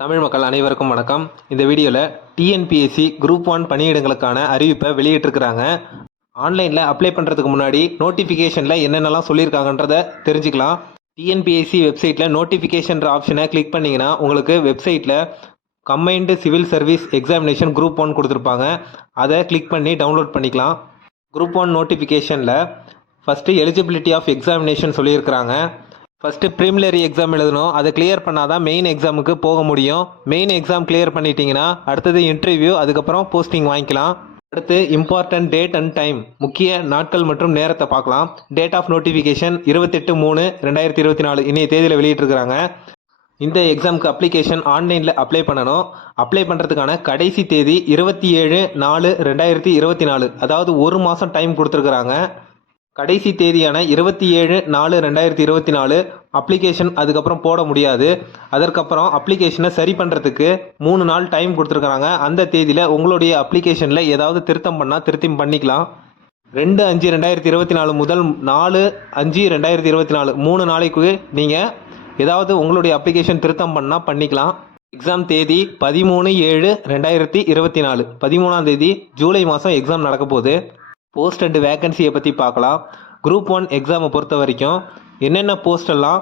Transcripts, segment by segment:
தமிழ் மக்கள் அனைவருக்கும் வணக்கம். இந்த வீடியோவில் டிஎன்பிஎஸ்சி குரூப் ஒன் பணியிடங்களுக்கான அறிவிப்பை வெளியிட்டிருக்கிறாங்க. ஆன்லைனில் அப்ளை பண்ணுறதுக்கு முன்னாடி நோட்டிஃபிகேஷனில் என்னென்னலாம் சொல்லியிருக்காங்கன்றத தெரிஞ்சுக்கலாம். டிஎன்பிஎஸ்சி வெப்சைட்டில் நோட்டிஃபிகேஷன்ற ஆப்ஷனை கிளிக் பண்ணிங்கன்னா உங்களுக்கு வெப்சைட்டில் combined civil service examination group one கொடுத்துருப்பாங்க. அதை கிளிக் பண்ணி டவுன்லோட் பண்ணிக்கலாம். குரூப் ஒன் நோட்டிஃபிகேஷனில் ஃபஸ்ட்டு எலிஜிபிலிட்டி ஆஃப் எக்ஸாமினேஷன் சொல்லியிருக்கிறாங்க. ஃபஸ்ட்டு ப்ரிமிலரி எக்ஸாம் எழுதணும். அதை கிளியர் பண்ணாதான் மெயின் எக்ஸாமுக்கு போக முடியும். மெயின் எக்ஸாம் கிளியர் பண்ணிட்டீங்கன்னா அடுத்தது இன்டர்வியூ அதுக்கப்புறம் போஸ்டிங் வாங்கிக்கலாம். அடுத்து இம்பார்ட்டன்ட் டேட் அண்ட் டைம் முக்கிய நாட்கள் மற்றும் நேரத்தை பார்க்கலாம். டேட் ஆஃப் நோட்டிஃபிகேஷன் இருபத்தெட்டு மூணு ரெண்டாயிரத்தி இருபத்தி நாலு. இன்றைய தேதியில் வெளியிட்டிருக்கிறாங்க. இந்த எக்ஸாமுக்கு அப்ளிகேஷன் ஆன்லைனில் அப்ளை பண்ணணும். அப்ளை பண்ணுறதுக்கான கடைசி தேதி இருபத்தி ஏழு நாலு ரெண்டாயிரத்தி இருபத்தி நாலு. அதாவது ஒரு மாதம் டைம் கொடுத்துருக்குறாங்க. கடைசி தேதியான இருபத்தி ஏழு நாலு ரெண்டாயிரத்தி இருபத்தி நாலு அப்ளிகேஷன் அதுக்கப்புறம் போட முடியாது. அதற்கப்புறம் அப்ளிகேஷனை சரி பண்ணுறதுக்கு மூணு நாள் டைம் கொடுத்துருக்குறாங்க. அந்த தேதியில் உங்களுடைய அப்ளிகேஷனில் ஏதாவது திருத்தம் பண்ணால் திருத்தம் பண்ணிக்கலாம். ரெண்டு அஞ்சு ரெண்டாயிரத்தி இருபத்தி நாலு முதல் நாலு அஞ்சு ரெண்டாயிரத்தி இருபத்தி நாலு மூணு நாளைக்கு நீங்கள் ஏதாவது உங்களுடைய அப்ளிகேஷன் திருத்தம் பண்ணால் பண்ணிக்கலாம். எக்ஸாம் தேதி பதிமூணு ஏழு ரெண்டாயிரத்தி இருபத்தி நாலு. பதிமூணாம் தேதி ஜூலை மாதம் எக்ஸாம் நடக்க போகுது. போஸ்ட் அண்ட் வேகன்சியை பற்றி பார்க்கலாம். குரூப் ஒன் எக்ஸாமை பொறுத்த வரைக்கும் என்னென்ன போஸ்ட் எல்லாம்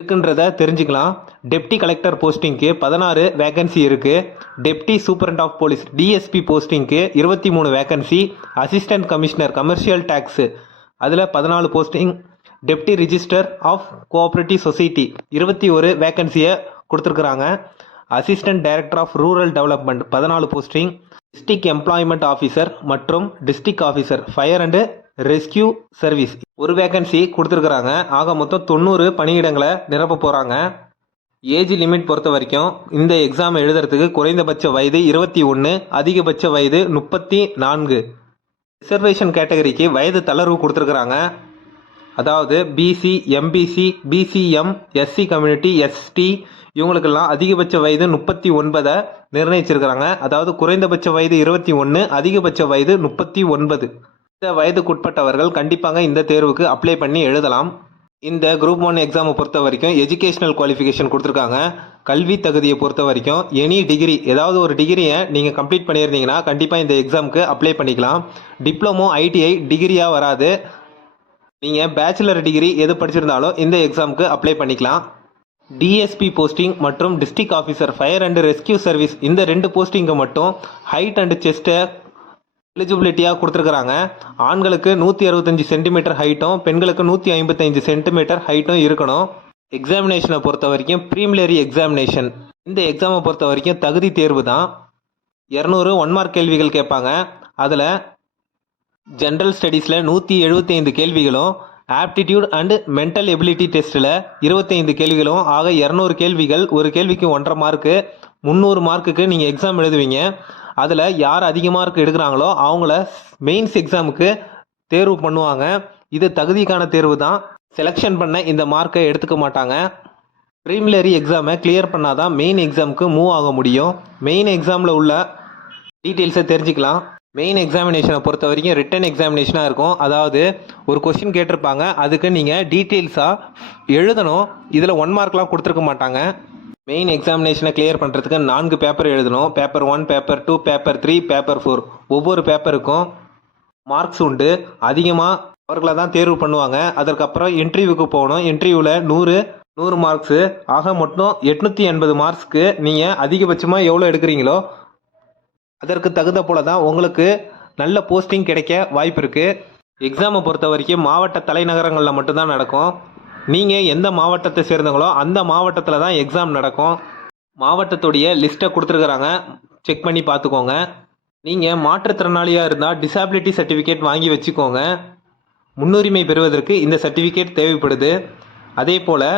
இருக்குன்றத தெரிஞ்சுக்கலாம். டெப்டி கலெக்டர் போஸ்டிங்க்கு பதினாறு வேகன்சி இருக்குது deputy superintendent of police DSP போஸ்டிங்க்கு இருபத்தி மூணு vacancy assistant commissioner commercial tax அதில் பதினாலு posting deputy register of cooperative society இருபத்தி ஒரு வேகன்சியை கொடுத்துருக்குறாங்க. Assistant director of rural development பதினாலு போஸ்டிங் டிஸ்ட்ரிக்ட் எம்ப்ளாய்மெண்ட் ஆஃபீஸர் மற்றும் district officer fire and rescue service ஒரு வேகன்சி கொடுத்துருக்குறாங்க. ஆக மொத்தம் தொண்ணூறு பணியிடங்களை நிரப்ப போகிறாங்க ஏஜ் லிமிட் பொறுத்த வரைக்கும் இந்த எக்ஸாம் எழுதுறதுக்கு குறைந்தபட்ச வயது இருபத்தி ஒன்று அதிகபட்ச வயது முப்பத்தி நான்கு. ரிசர்வேஷன் கேட்டகரிக்கு வயது தளர்வு கொடுத்துருக்குறாங்க. அதாவது BC MBC BCM SC community ST இவங்களுக்கெல்லாம் அதிகபட்ச வயது முப்பத்தி ஒன்பதை நிர்ணயிச்சிருக்கிறாங்க. அதாவது குறைந்தபட்ச வயது இருபத்தி ஒன்று அதிகபட்ச வயது முப்பத்தி ஒன்பது. இந்த வயதுக்குட்பட்டவர்கள் கண்டிப்பாக இந்த தேர்வுக்கு அப்ளை பண்ணி எழுதலாம். இந்த குரூப் ஒன் எக்ஸாமை பொறுத்த வரைக்கும் எஜுகேஷனல் குவாலிஃபிகேஷன் கொடுத்துருக்காங்க. கல்வி தகுதியை பொறுத்த வரைக்கும் எனி டிகிரி ஏதாவது ஒரு டிகிரியை நீங்கள் கம்ப்ளீட் பண்ணியிருந்தீங்கன்னா கண்டிப்பாக இந்த எக்ஸாமுக்கு அப்ளை பண்ணிக்கலாம். டிப்ளமோ ஐடிஐ டிகிரியாக வராது. நீங்கள் பேச்சுலர் டிகிரி எது படிச்சிருந்தாலும் இந்த எக்ஸாமுக்கு அப்ளை பண்ணிக்கலாம். டிஎஸ்பி போஸ்டிங் மற்றும் district officer fire and rescue service இந்த ரெண்டு போஸ்டிங்கை மட்டும் ஹைட் அண்ட் செஸ்ட்டை எலிஜிபிலிட்டியாக கொடுத்துருக்குறாங்க. ஆண்களுக்கு நூற்றி அறுபத்தஞ்சு சென்டிமீட்டர் ஹைட்டும் பெண்களுக்கு நூற்றி ஐம்பத்தஞ்சு சென்டிமீட்டர் ஹைட்டும் இருக்கணும். எக்ஸாமினேஷனை பொறுத்த வரைக்கும் ப்ரீமிலரி எக்ஸாமினேஷன் இந்த எக்ஸாமை பொறுத்த வரைக்கும் தகுதி தேர்வு தான் இரநூறு ஒன் மார்க் கேள்விகள் கேட்பாங்க. அதில் ஜென்ரல் ஸ்டடீஸில் நூற்றி எழுபத்தைந்து கேள்விகளும் ஆப்டிடியூட் அண்ட் மென்டல் எபிலிட்டி டெஸ்ட்டில் இருபத்தைந்து கேள்விகளும் ஆக இரநூறு கேள்விகள் ஒரு கேள்விக்கு ஒன்றரை மார்க்கு முந்நூறு மார்க்குக்கு நீங்கள் எக்ஸாம் எழுதுவீங்க. அதில் யார் அதிக மார்க் எடுக்கிறாங்களோ அவங்கள மெயின்ஸ் எக்ஸாமுக்கு தேர்வு பண்ணுவாங்க. இது தகுதிக்கான தேர்வு தான். செலெக்ஷன் பண்ண இந்த மார்க்கை எடுத்துக்க மாட்டாங்க. ப்ரீமிலரி எக்ஸாமை கிளியர் பண்ணாதான் மெயின் எக்ஸாமுக்கு மூவ் ஆக முடியும். மெயின் எக்ஸாமில் உள்ள டீட்டெயில்ஸை தெரிஞ்சுக்கலாம். மெயின் எக்ஸாமினேஷனை பொறுத்த வரைக்கும் ரிட்டன் எக்ஸாமினேஷனாக இருக்கும். அதாவது ஒரு கொஸ்டின் கேட்டிருப்பாங்க. அதுக்கு நீங்கள் டீட்டெயில்ஸாக எழுதணும். இதில் ஒன் மார்க்லாம் கொடுத்துருக்க மாட்டாங்க. மெயின் எக்ஸாமினேஷனை கிளியர் பண்ணுறதுக்கு நான்கு பேப்பர் எழுதணும். Paper one paper two paper three paper four ஒவ்வொரு பேப்பருக்கும் மார்க்ஸ் உண்டு. அதிகமாக அவர்களை தான் தேர்வு பண்ணுவாங்க. அதற்கப்புறம் இன்டர்வியூக்கு போகணும். இன்டர்வியூவில் நூறு நூறு மார்க்ஸு ஆக மொத்தம் எட்நூற்றி எண்பது மார்க்ஸ்க்கு நீங்கள் அதிகபட்சமாக எவ்வளோ எடுக்கிறீங்களோ அதற்கு தகுந்த போல தான் உங்களுக்கு நல்ல போஸ்டிங் கிடைக்க வாய்ப்பு இருக்குது எக்ஸாமை பொறுத்த வரைக்கும் மாவட்ட தலைநகரங்களில் மட்டும்தான் நடக்கும். நீங்கள் எந்த மாவட்டத்தை சேர்ந்தவங்களோ அந்த மாவட்டத்தில் தான் எக்ஸாம் நடக்கும். மாவட்டத்துடைய லிஸ்ட்டை கொடுத்துருக்குறாங்க. செக் பண்ணி பார்த்துக்கோங்க. நீங்கள் மாற்றுத்திறனாளியாக இருந்தால் டிசபிலிட்டி சர்டிஃபிகேட் வாங்கி வச்சுக்கோங்க. முன்னுரிமை பெறுவதற்கு இந்த சர்டிஃபிகேட் தேவைப்படுது. அதே போல்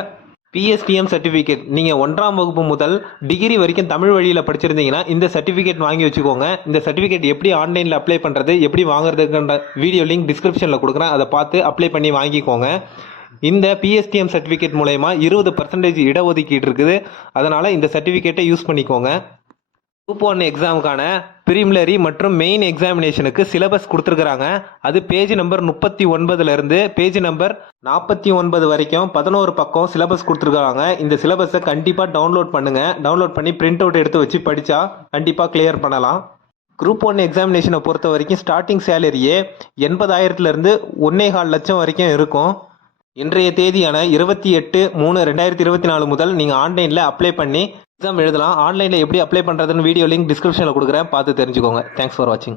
பிஎஸ்டிஎம் சர்டிஃபிகேட் நீங்கள் ஒன்றாம் வகுப்பு முதல் டிகிரி வரைக்கும் தமிழ் வழியில் படிச்சிருந்தீங்கன்னா இந்த சர்டிஃபிகேட் வாங்கி வச்சுக்கோங்க. இந்த சர்டிஃபிகேட் எப்படி ஆன்லைனில் அப்ளை பண்ணுறது எப்படி வாங்குறதுன்ற வீடியோ லிங்க் டிஸ்கிரிப்ஷனில் கொடுக்குறேன். அதை பார்த்து அப்ளை பண்ணி வாங்கிக்கோங்க. இந்த பிஎஸ்டிஎம் சர்டிஃபிகேட் மூலயமா இருபது பர்சன்டேஜ் இடஒதுக்கீடு இருக்குது. அதனால் இந்த சர்டிஃபிகேட்டை யூஸ் பண்ணிக்கோங்க. குரூப் ஒன் எக்ஸாமுக்கான பிரிமிலரி மற்றும் மெயின் எக்ஸாமினேஷனுக்கு சிலபஸ் கொடுத்துருக்குறாங்க. அது பேஜ் நம்பர் முப்பத்தி ஒன்பதுலேருந்து பேஜ் நம்பர் நாற்பத்தி ஒன்பது வரைக்கும் பதினோரு பக்கம் சிலபஸ் கொடுத்துருக்காங்க. இந்த சிலபஸை கண்டிப்பாக டவுன்லோட் பண்ணுங்கள் டவுன்லோட் பண்ணி பிரிண்ட் அவுட் எடுத்து வச்சு படித்தா கண்டிப்பாக கிளியர் பண்ணலாம். குரூப் ஒன் எக்ஸாமினேஷனை பொறுத்த வரைக்கும் ஸ்டார்டிங் சேலரியே எண்பதாயிரத்துலேருந்து ஒன்னே கால் லட்சம் வரைக்கும் இருக்கும். இன்றைய தேதியான இருபத்தி எட்டு மூணு ரெண்டாயிரத்தி இருபத்தி நாலு முதல் நீங்கள் ஆன்லைனில் அப்ளை பண்ணி எக்ஸாம் எழுதலாம். ஆன்லைனில் எப்படி அப்ளை பண்ணுறதுன்னு வீடியோ லிங்க் டிஸ்கிரிப்ஷனில் கொடுக்குறேன். பார்த்து தெரிஞ்சுக்கோங்க. தேங்க்ஸ் ஃபார் வாட்சிங்